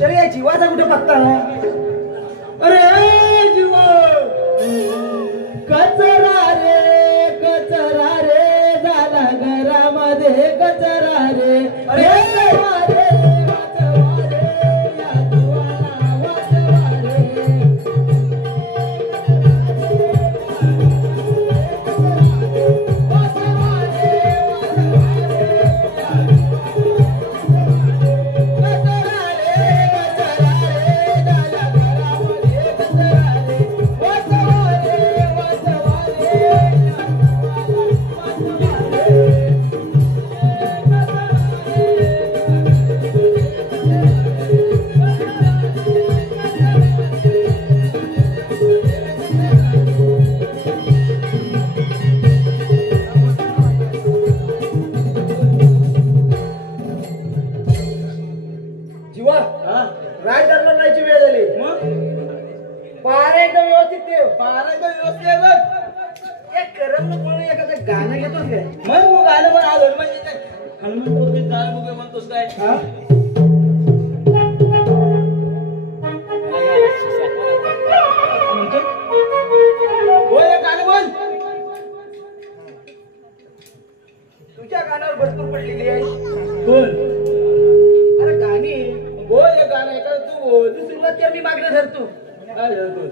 चल जीवाचा कुठे पत्ता ना? अरे जीवा कचरा रे झाला घरामध्ये कचरा रे. अरे रायगडला जायची वेळ झाली. मग पारा एकदम व्यवस्थित ठेव. पारा एकदम व्यवस्थित आहे बघ. एक करमणूक म्हणून एखादं गाणं घेतोस काय? मग गाणं पण आज हनुमान गाणं बघूया म्हणतोस काय? गाणं बोल. तुझ्या गाण्यावर भरपूर पडलेली आहे. बोल. अरे गाणी बोल. एक गाणं एखादं तू बोल. सुरुवात कर. मी मागणं धरतो. काय धरतोस?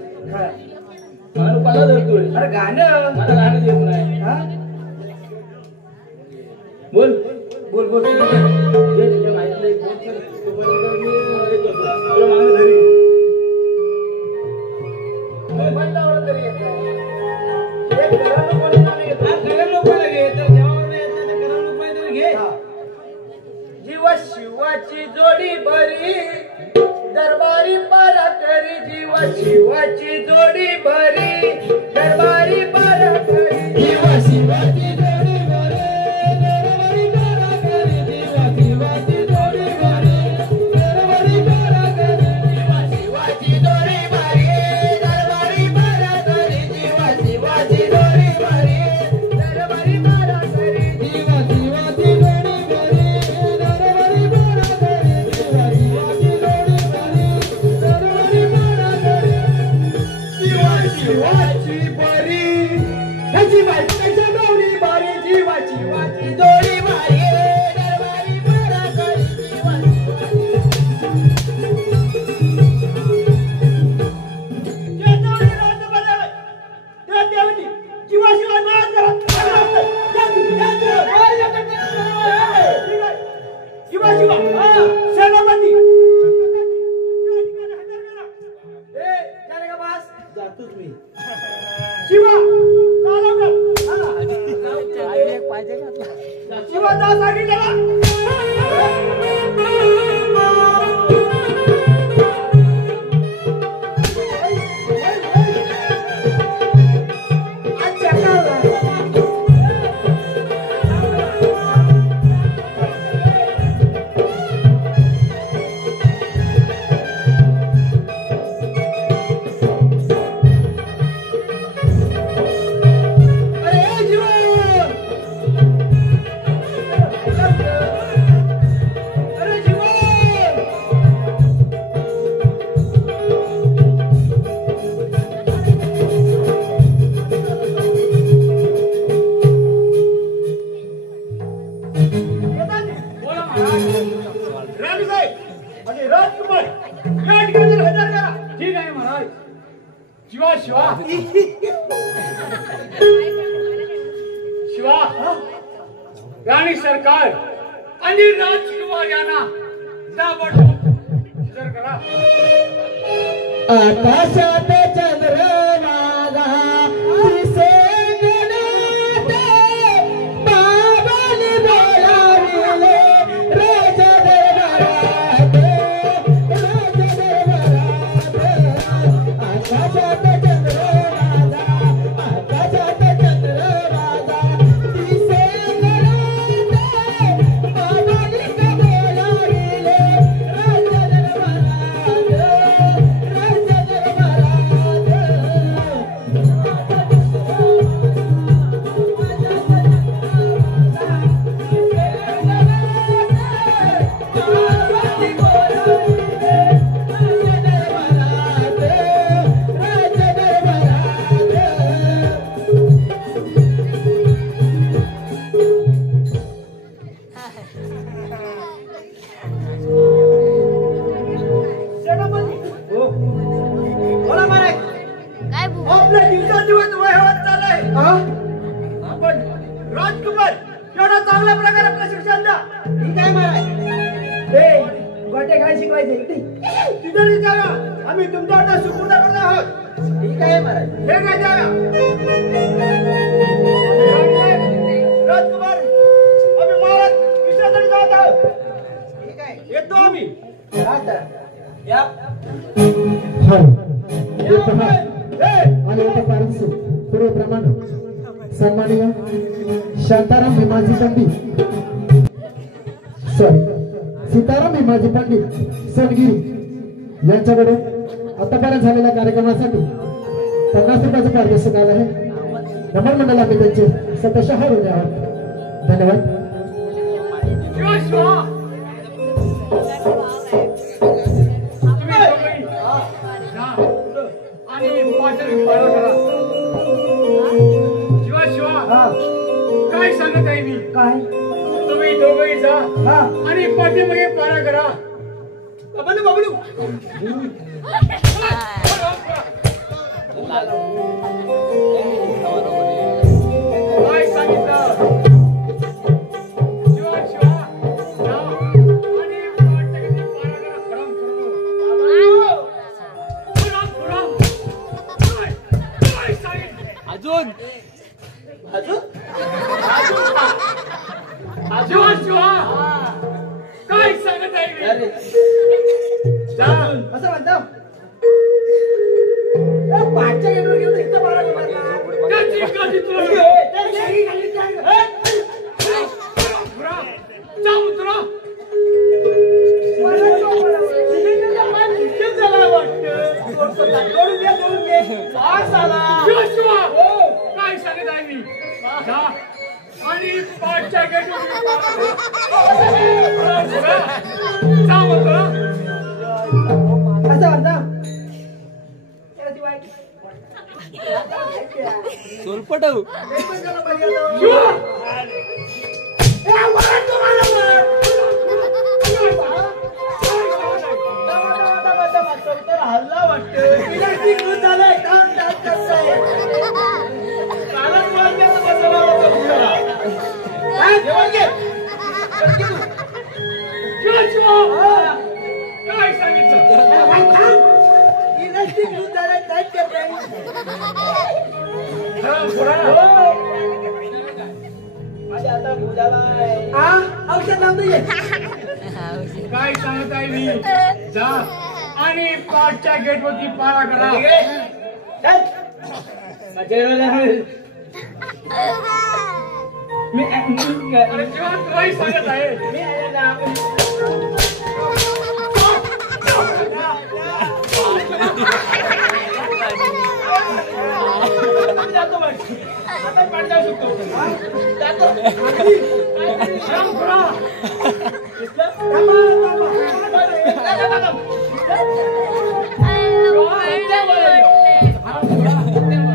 मला धरतोय. अरे गाणं. मला गाणं येत नाही. हा बोल बोल बोल. तुझ्या माहित नाही तुला मागणं धरी म्हणल्यावर तरी येत नाही. जीवा शिवाची जोडी बरी दरबारी पारा करी. जीवा शिवाची जोडी बरी दरबारी पारा करी. जीवा शिवाची जोडी बरी दरबारी पारा करी. जीवा शिवाची जोडी बरी दरबारी पारा करी. जीवा शिवाची जोडी बरी दरबारी पारा करी. जीवा शिवाची जोडी बरी दरबारी पारा करी. जीवा शिवाची जोडी बरी दरबारी पारा करी. जीवा शिवाची जोडी बरी दरबारी पारा करी. जीवा शिवाची बरी ह्याची बायको त्याच्या गौरी बारी. जीवाची वाची जोडी बारी दरबारी पारा करी. जीवा शिवा राणी सरकार आणि राजकुमार यांना दाबडतोब करा. आकाशात चंद्र माझा दिसे बाबाने बोलाविले राजा दरबारात. आकाशात चंद्र माझा आकाशात चंद्र माझा दिसे बाबाने बोलाविले सेनापती हो बोला महाराज काय भाऊ आपल्या दिवसांदिवस वय होत चाललंय आपण राजकुमार एवढा चांगल्या प्रकारे प्रशिक्षण द्या ठीक आहे महाराज हे गोटे काय शिकवायचे तिथे जागा आम्ही तुमच्याकडे सुपूर्द करत आहोत ठीक आहे महाराज हे काय जागा राजकुमार आम्ही महाराज विश्रांती जात आहोत ठीक आहे येतो आम्ही या पूर्वप्रमाणे सन्माननीय शांताराम भीमाजी पंडित सीताराम भीमाजी पंडित सोनगिरी यांच्याकडे आतापर्यंत झालेल्या कार्यक्रमासाठी 50 रुपयाचं पारितोषिक आलं आहे. नमन मंडळाने त्यांचे सतशः ऋणी आहोत. धन्यवाद. काय सांगत आहे मी काय तुम्ही दोघंही जा आणि पाठीमागे पारा करा बबलू बबलू काय सांगितलं शिवा शिवा जा आणि पाठीमागे पारा करा खरम खरम काय सांगितलं अजून काय सांगत आहे असं म्हणतो पाठच्या गेटवर घेऊन इथं मारा काय सांगत आहे मी आणि पाठच्या गेटवर असं म्हणता सोलपटव हल्ला वाटतं काय सांगितलं औषध काय सांगत आहे मी जा आणि पाठच्या गेट वरती पारा करा मी तुलाही सांगत आहे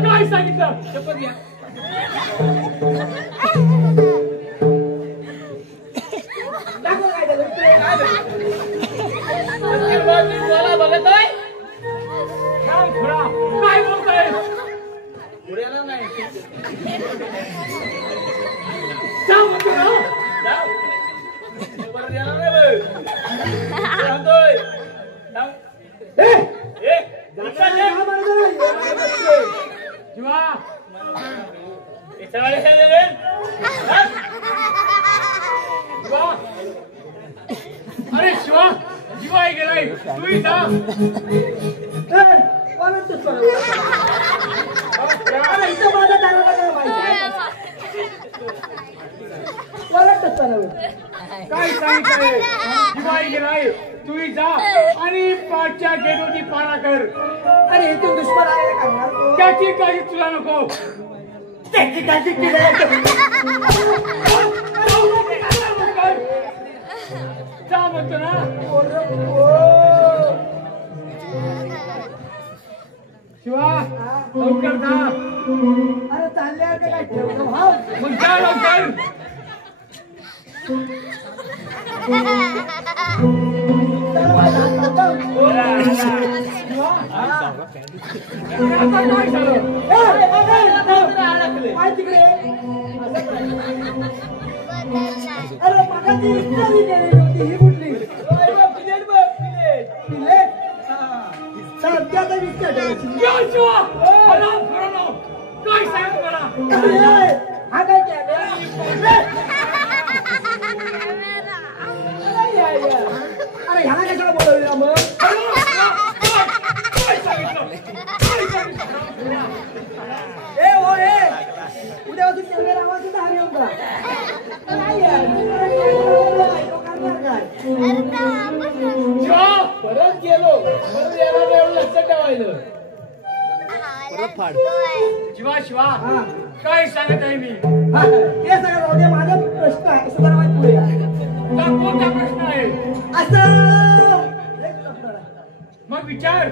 काय सांगितलं बघतोय काय बोलतोय पुढ्याला नाही अरे शिवा जीवा आहे गेलाय तू जा काय सांगितलंय जीवाई गेलाय तू जा आणि पाठच्या गेटवरती पारा कर. अरे तू दुश्मन आहे का त्याची काही तुला नको त्याची काळजी जा म्हणतो ना शिवा लवकर जा. अरे चालले काय ठेवतो मग जा लवकर. अरे मगाची इत्यादी गेलेली होती ही कुठली प्लेट बघ प्लेट सध्याचा विचार काय सांग मला हा काय अरे ह्याला कशाला बोलवलं मग ए हो ए उद्यापासून कॅमेरा आवाज सुद्धा हवी होता परत गेलो परत येणार एवढं लक्षात ठेवायचं शिवा शिवा काय सांगत आहे मी ते सगळं राहू दे माझा प्रश्न आहे असं जरा माहिती पुढे कोणता प्रश्न आहे असं मग विचार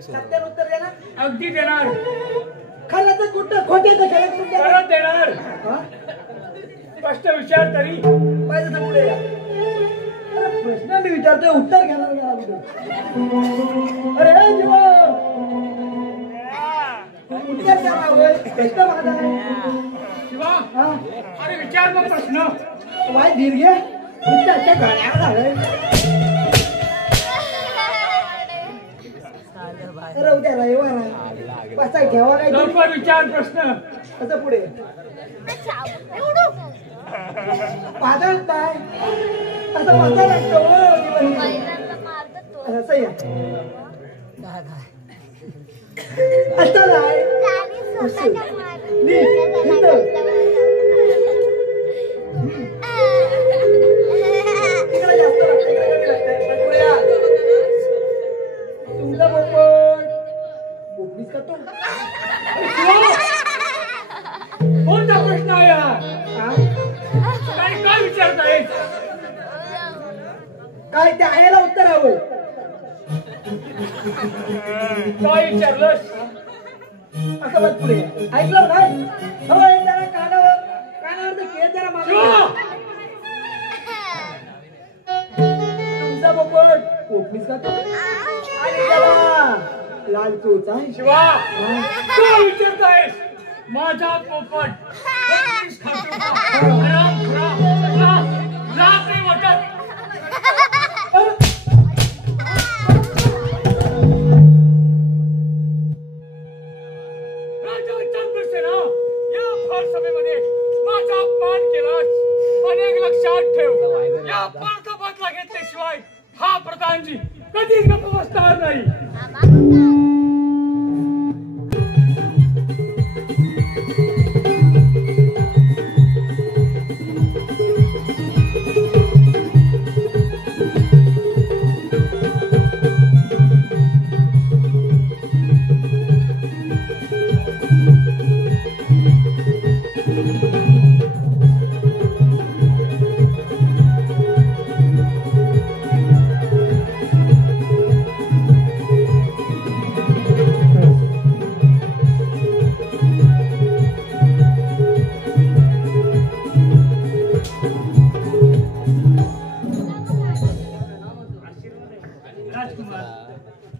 सत्याला उत्तर दे ना अगदी देणार खाल्लं तर कुठं खोटे तर खेळत परत देणार स्पष्ट विचार तरी पाहिजे तर पुढे या. अरे प्रश्न मी विचारतोय उत्तर घेणार गेला अरे जीवा उत्तर द्या होय प्रश्न माझा आहे. शिवा हा अरे विचार मग प्रश्न वाय दीर्घ विचारच्या घड्याळ झालंय अरे उद्या रविवार आहे बसाय ठेवा काय लवकर विचार प्रश्न असं पुढे पादळ काय असं बसा लागतो असं या असं नाही इकडे जास्त लागतं इकडे कमी लागतंय पुढे या तुमचा बोपट बोपलीस का तू कोणता प्रश्न आहे हा? हा? काय काय विचारताय काय त्या आईला उत्तर हवं काय विचारलंस असं बघ पुढे ऐकलं काय हो जरा कानावर तर केस जरा मागे तुमचा बोपट बोपलीस का तू आणि त्याला लाल चोच आहे शिवा काय विचारतायस माझा पोपट बत्तीस खातो का? हराम खुरा रात्री वाटत राजा चंद्रसेना या फार सभेमध्ये माझा अपमान केलास अनेक लक्षात ठेव या पार्थ बदला घेतल्याशिवाय हा प्रधानजी कधीच गप्प बसणार नाही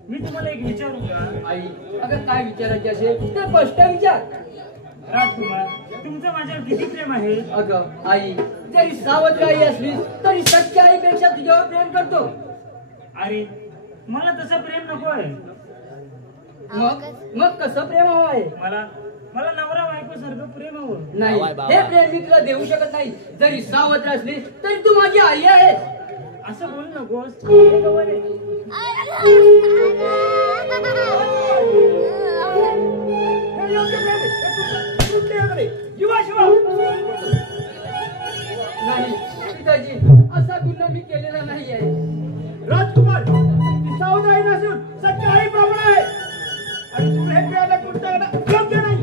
मी तुम्हाला एक विचारू का आई अगं काय विचारायचे असेल ते स्पष्ट विचार राजकुमार तुमचं माझ्यावर किती प्रेम आहे अगं आई जरी सावध आई असली तरी सत्य आईपेक्षा तुझ्यावर प्रेम करतो अरे मला तसं प्रेम नको आहे मग कसं प्रेम हवं आहे मला मला नवरा बायको सारखं प्रेम हवं नाही हे प्रेम मी तुला देऊ शकत नाही जरी सावध असली तरी तू माझी आई आहे असं बोलू नकोस हे गवळ आहे. शिवा शिवा नाही पिताजी असा गुन्हा मी केलेला नाही आहे राजकुमार ती सावध आहे नसून सत्य आई प्रमाण आहे आणि तुला हे प्रेमाला कोणतं योग्य नाही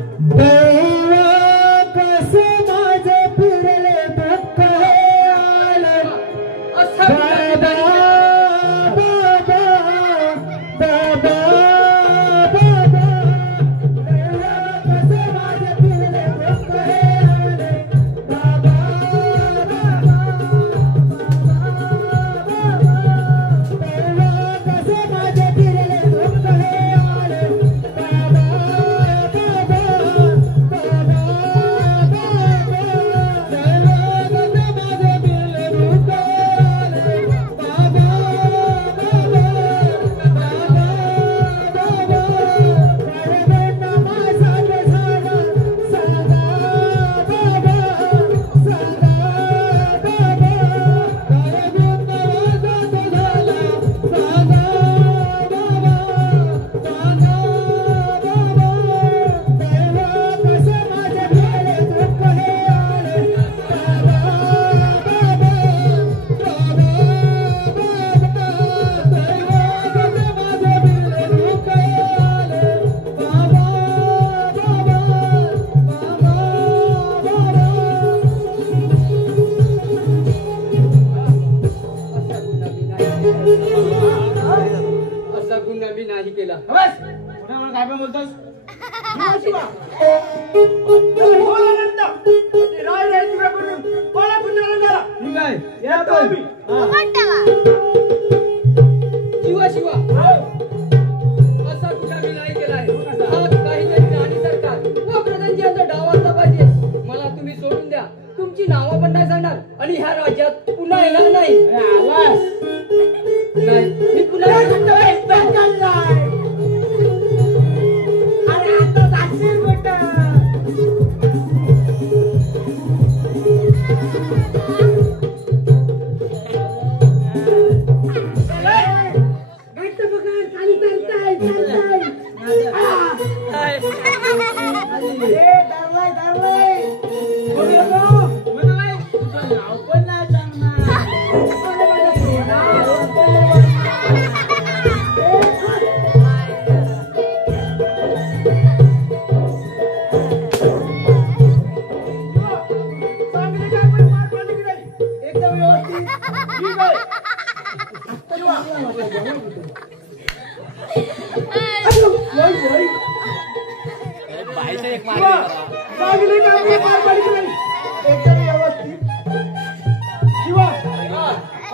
असा गुन्हा मी नाही केला. बस पुन्हा काय पण बोलतोस शिवा शिवा असा गुन्हा मी नाही केलाय. हा काहीतरी राणी सरकार व प्रधानजी यांचा डाव असला पाहिजे. मला तुम्ही सोडून द्या. तुमची नावं पण नाही सांगणार आणि ह्या राज्यात पुन्हा येणार नाही. मी पुन्हा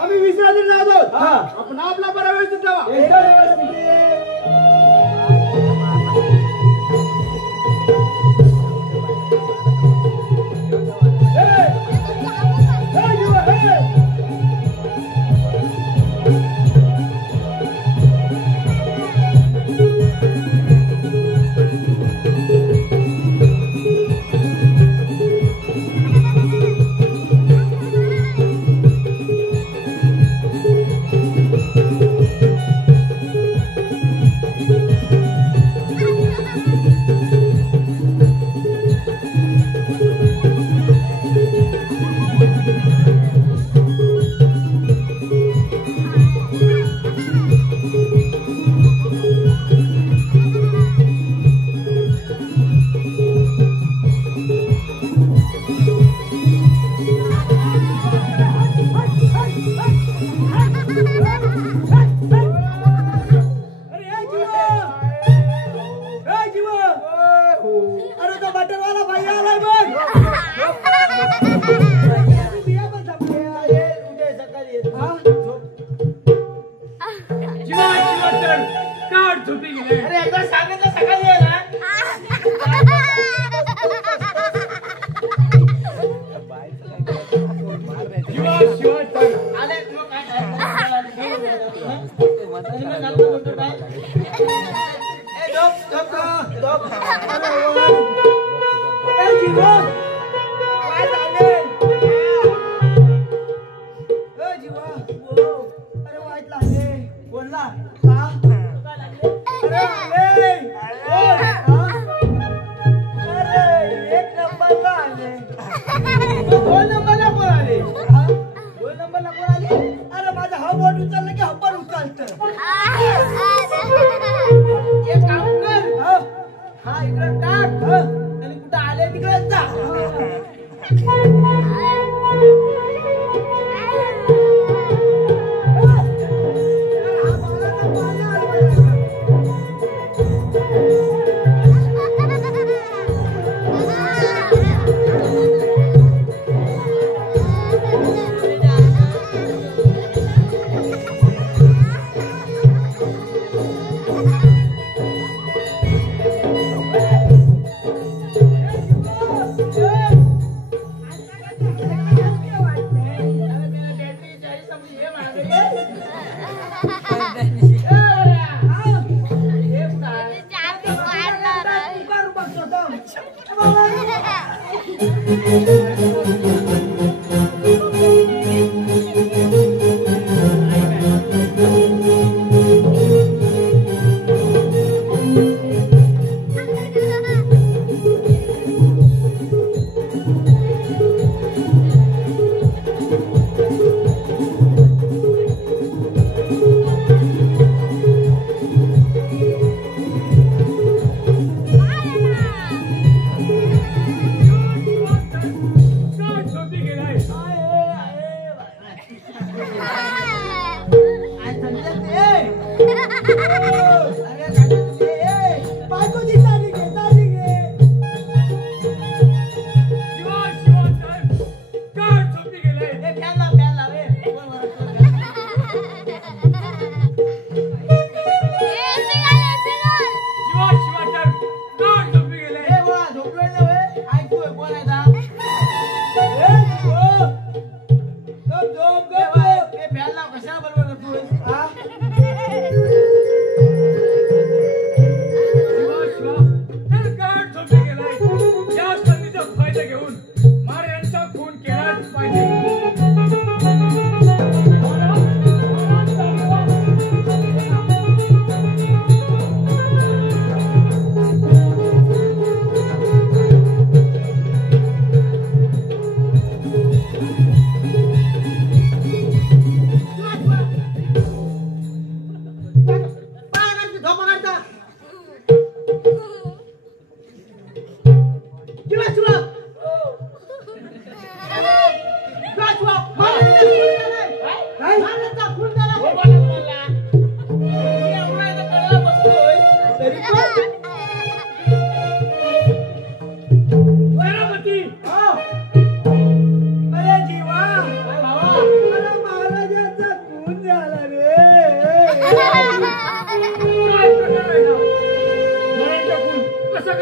आम्ही विसरायला नाव आहोत. आपण आपला बरा व्यवस्थित ठेवा.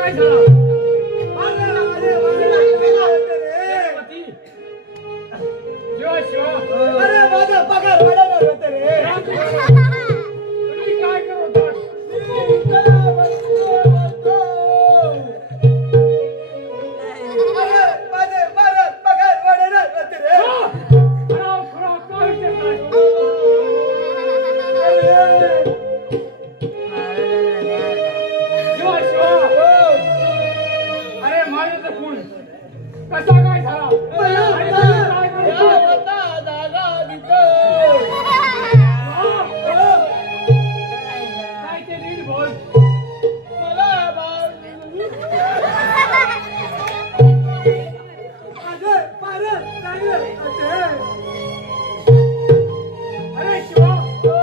काय झाला पती शिवा शिवा अरे माझा पगार वाढवणार होता रे. तुम्ही काय करत होता अरे माझे महाराज पगार वाढवणार होते रे. खरा खरा काय विचार काय शिवा शिवा अरे माझ्याचं खून कसा काय झाला आणि तुम्ही काय करत होता? काय ते नीट बोल अरे शिवा तू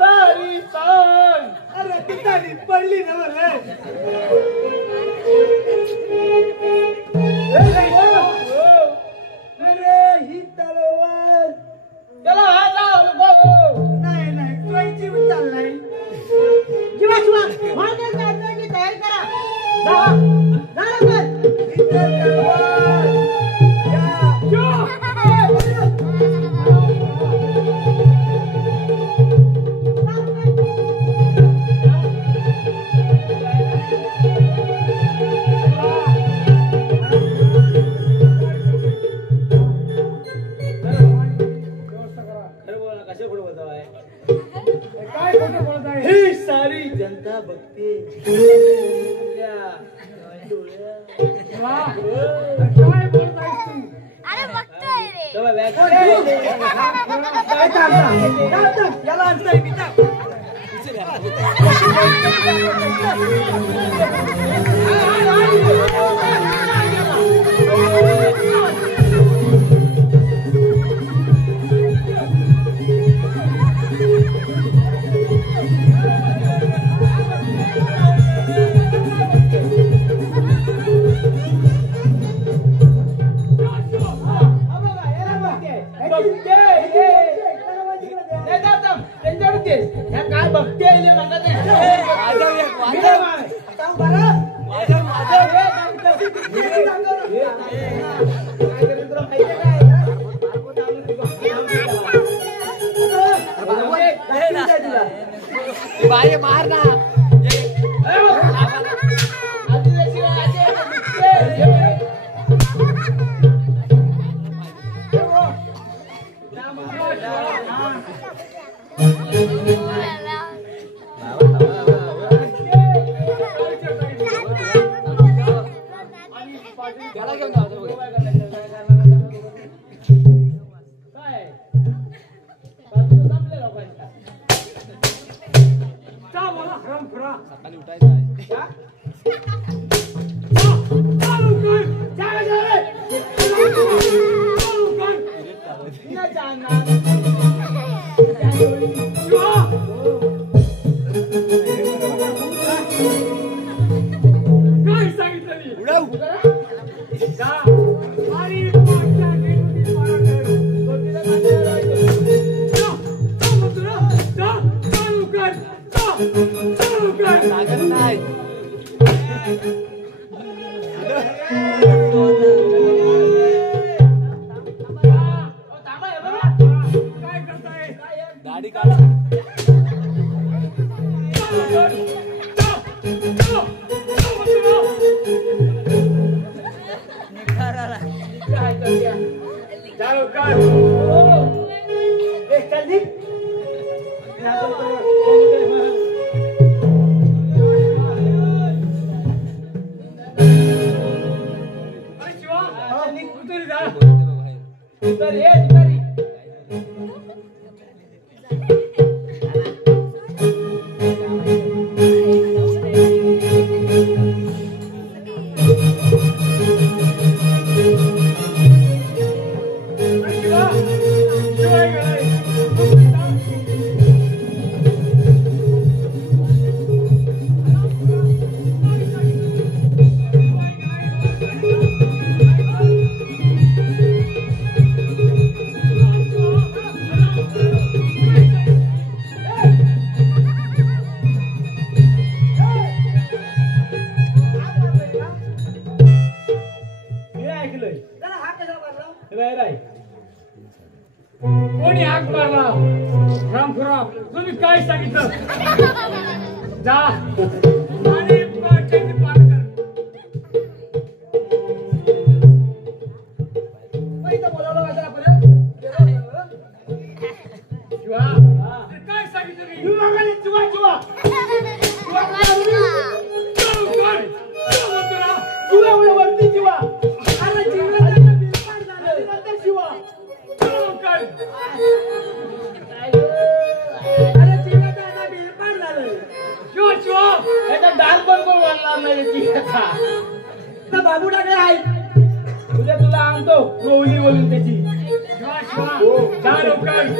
तरी सांग अरे पितानी पडली ना रे. अरे ही तलवार त्याला हात लाव नाही नाही तोयची उचल नाही. जीवा शिवा मागे काढण्याची तयारी करा जावा झालं कर ही तलवार या काय खोटं बोलत आहे ही सारी जनता बघते. शिवा काय बोलत आहेस तू अरे बघतोय रे. याला आणताय मी जा. काय बघते बाहेर मार ना त्याला घेऊन जाऊ चा मला हराम खुरा सकाळी उठायचं आहे चालू कर चालू कर शिवा काय सांगितलं मी उडव जा आणि मागच्या गेटवरती मारा कर चालू कर चालू कर लागत नाही काय करताय दाढी काढ चालू कर चालू कर शिवा उतरी जा तर ये तरी शिवा शिवा इकडे ऐकलंय जरा हा कसा मारला राय राय कोणी हाक मारला रामखुराम तुम्ही काय सांगितलं जा आणि पाट्याची पान कर इथं बोलावलं वाजरा परत शिवा काय सांगितलं मी तू मागायला चिवा चिवा चिवा उडे वरती चिवा अरे चिवा बिलपाड झालं नंतर शिवा अरे चिवा दादा बिलपाड झालं याचा डाल पण कोण वाढणार नाही तर बाबू टाकले आहे उद्या तुला आणतो रोवली बोलून त्याची जा लवकर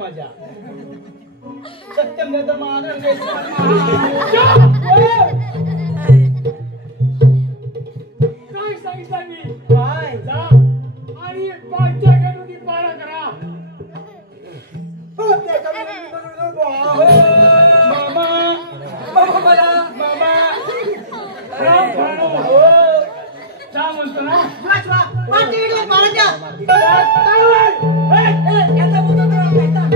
मजा सत्यम तर मानव काय सांगितलं मी काय जा याचा मुद्दा तर ऐका.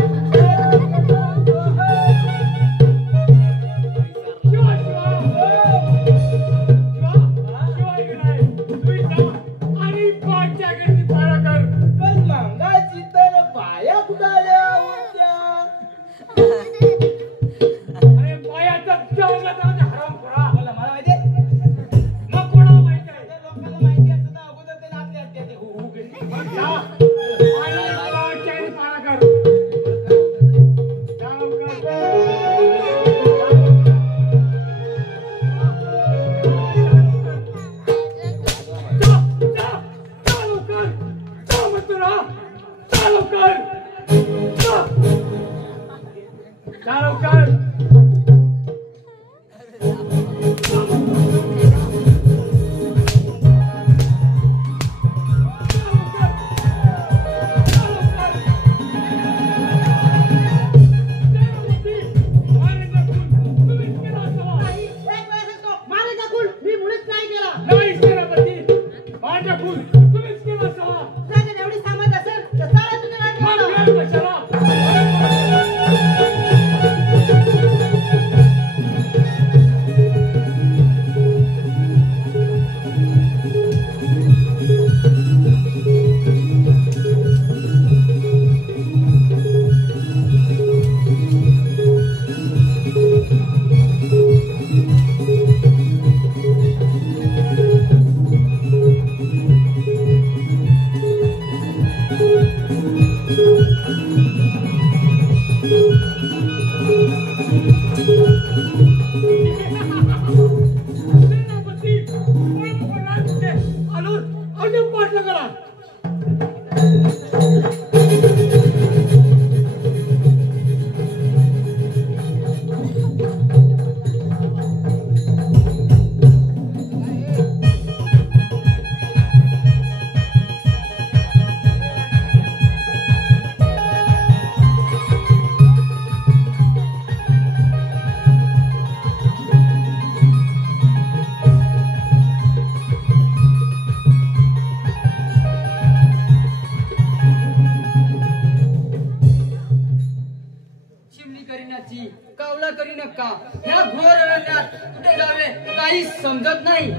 कावला करी नका ह्या घोर अरण्यात कुठे जावे काही समजत नाही.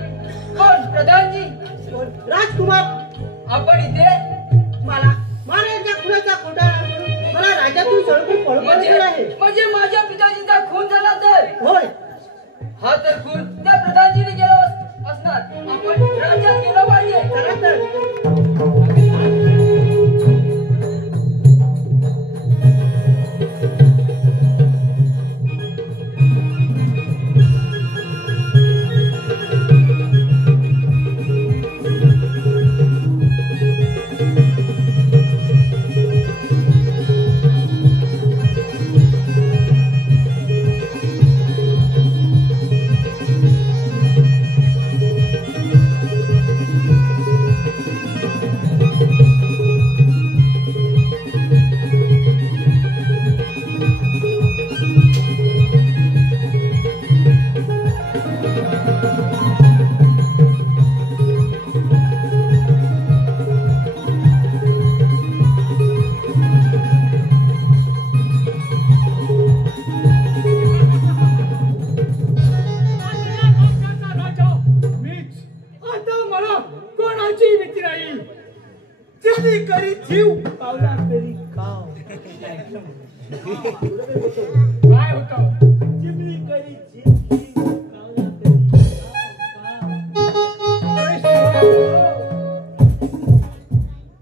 कोण प्रधानजी? राजकुमार आपण इथे मला महाराजांच्या खुनाचा खोटा मला राज्यातून सडकून पळून आहे. म्हणजे माझ्या पिताजीचा खून झाला तर? होय. हा तर खून त्या प्रधानजीने केला असणार. आपण राज्यात गेलो पाहिजे. खरं तर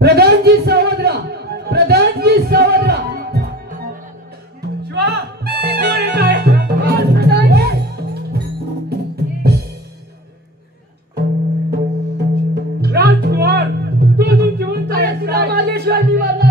प्रधानजी सावधरा, प्रधानजी सावधरा. शिवा राजकुमार तू अजून जिवंत आहेस का? माझ्याशिवाय मी वारला